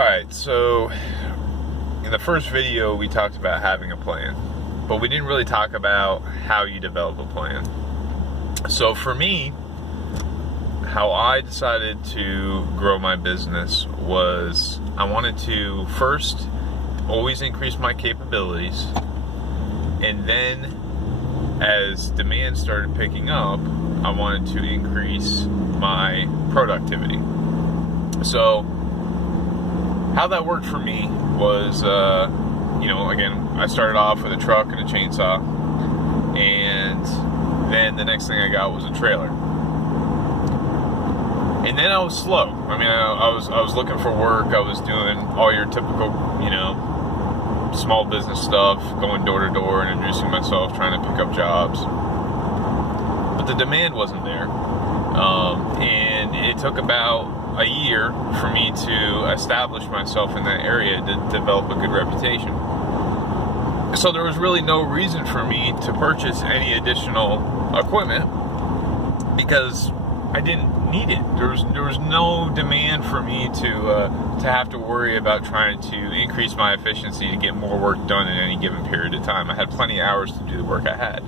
Alright, so in the first video we talked about having a plan, but we didn't really talk about how you develop a plan. So for me, how I decided to grow my business was I wanted to first always increase my capabilities, and then as demand started picking up, I wanted to increase my productivity. So how that worked for me was, again, I started off with a truck and a chainsaw, and then the next thing I got was a trailer. And then I was slow. I mean, I was looking for work. I was doing all your typical, small business stuff, going door to door and introducing myself, trying to pick up jobs. But the demand wasn't there. And it took about a year for me to establish myself in that area to develop a good reputation. So there was really no reason for me to purchase any additional equipment because I didn't need it. There was no demand for me to have to worry about trying to increase my efficiency to get more work done in any given period of time. I had plenty of hours to do the work I had.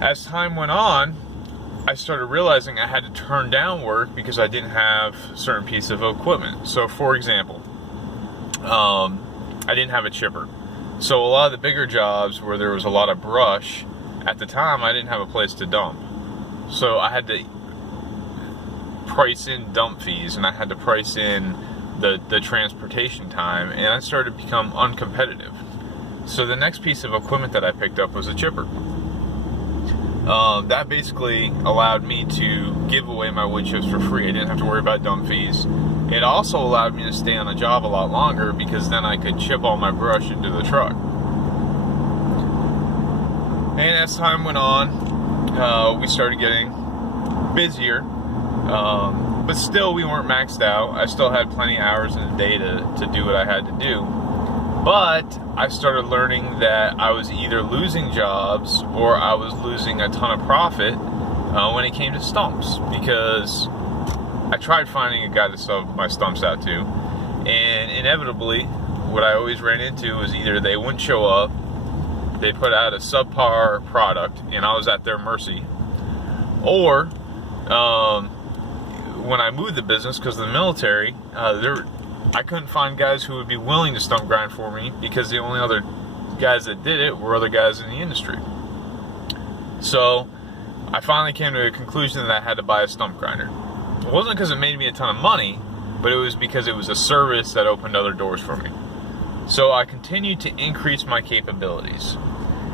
As time went on, I started realizing I had to turn down work because I didn't have certain pieces of equipment. So for example, I didn't have a chipper. So a lot of the bigger jobs where there was a lot of brush, at the time I didn't have a place to dump. So I had to price in dump fees, and I had to price in the transportation time, and I started to become uncompetitive. So the next piece of equipment that I picked up was a chipper. That basically allowed me to give away my wood chips for free. I didn't have to worry about dump fees. It also allowed me to stay on the job a lot longer because then I could chip all my brush into the truck. And as time went on, we started getting busier, but still we weren't maxed out. I still had plenty of hours in the day to do what I had to do. But I started learning that I was either losing jobs or I was losing a ton of profit when it came to stumps, because I tried finding a guy to sub my stumps out to, and inevitably what I always ran into was either they wouldn't show up, they put out a subpar product and I was at their mercy, or when I moved the business because of the military, I couldn't find guys who would be willing to stump grind for me because the only other guys that did it were other guys in the industry. So I finally came to a conclusion that I had to buy a stump grinder. It wasn't because it made me a ton of money, but it was because it was a service that opened other doors for me. So I continued to increase my capabilities.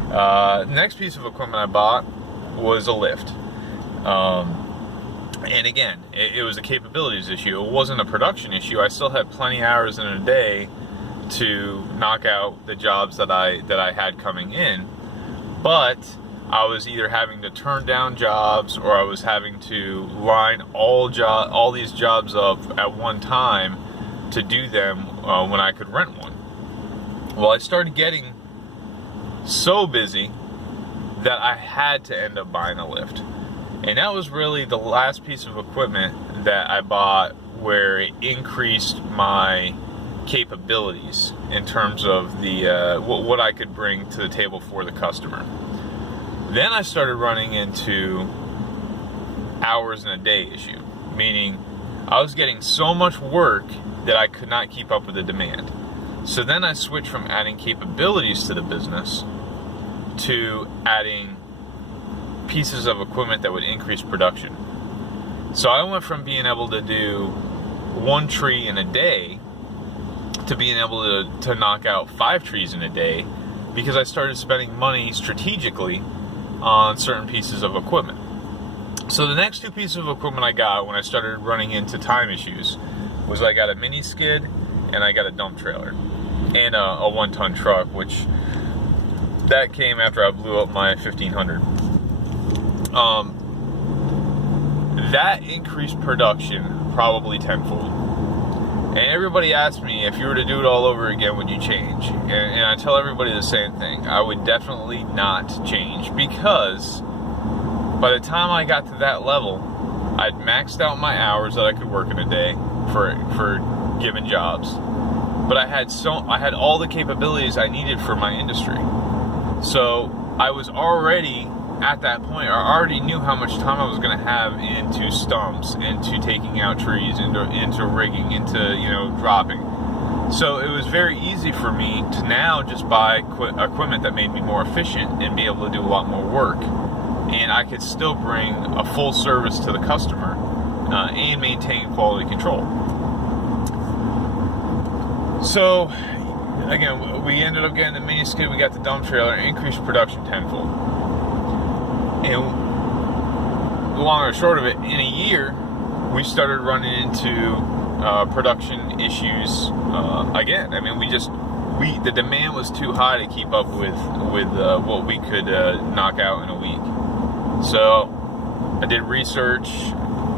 The next piece of equipment I bought was a lift. And again, it was a capabilities issue. It wasn't a production issue. I still had plenty of hours in a day to knock out the jobs that I had coming in, but I was either having to turn down jobs or I was having to line all these jobs up at one time to do them when I could rent one. Well, I started getting so busy that I had to end up buying a lift. And that was really the last piece of equipment that I bought where it increased my capabilities in terms of the what I could bring to the table for the customer. Then I started running into hours in a day issue, meaning I was getting so much work that I could not keep up with the demand. So then I switched from adding capabilities to the business to adding pieces of equipment that would increase production. So I went from being able to do one tree in a day to being able to knock out 5 trees in a day because I started spending money strategically on certain pieces of equipment. So the next 2 pieces of equipment I got when I started running into time issues was I got a mini skid and I got a dump trailer and a 1-ton truck, which that came after I blew up my 1500. That increased production probably tenfold. And everybody asks me, if you were to do it all over again, would you change? And I tell everybody the same thing. I would definitely not change, because by the time I got to that level, I'd maxed out my hours that I could work in a day for given jobs. But I had all the capabilities I needed for my industry. So I was already at that point. I already knew how much time I was going to have into stumps, into taking out trees, into rigging, into, you know, dropping. So it was very easy for me to now just buy equipment that made me more efficient and be able to do a lot more work. And I could still bring a full service to the customer and maintain quality control. So again, we ended up getting the mini skid, we got the dump trailer, increased production tenfold. And the long or short of it, in a year, we started running into production issues again. I mean, the demand was too high to keep up with what we could knock out in a week. So I did research,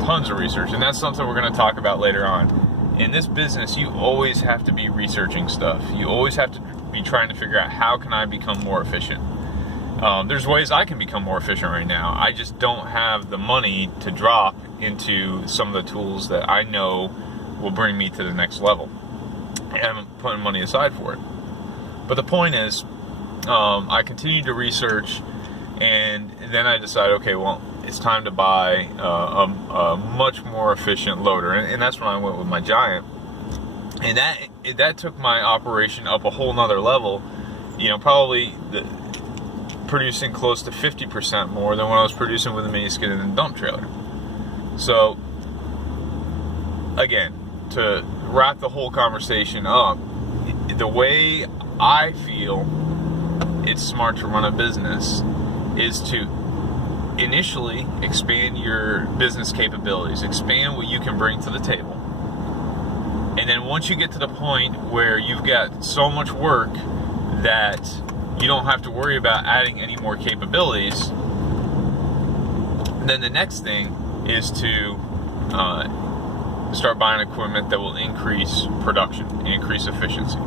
tons of research, and that's something we're going to talk about later on. In this business, you always have to be researching stuff. You always have to be trying to figure out, how can I become more efficient? There's ways I can become more efficient right now. I just don't have the money to drop into some of the tools that I know will bring me to the next level. And I'm putting money aside for it. But the point is, I continued to research, and then I decided, okay, well, it's time to buy a much more efficient loader, and that's when I went with my Giant. And that took my operation up a whole nother level. You know, probably producing close to 50% more than what I was producing with the mini skid and the dump trailer. So again, to wrap the whole conversation up, the way I feel it's smart to run a business is to initially expand your business capabilities, expand what you can bring to the table. And then once you get to the point where you've got so much work that you don't have to worry about adding any more capabilities, then the next thing is to start buying equipment that will increase production, increase efficiency.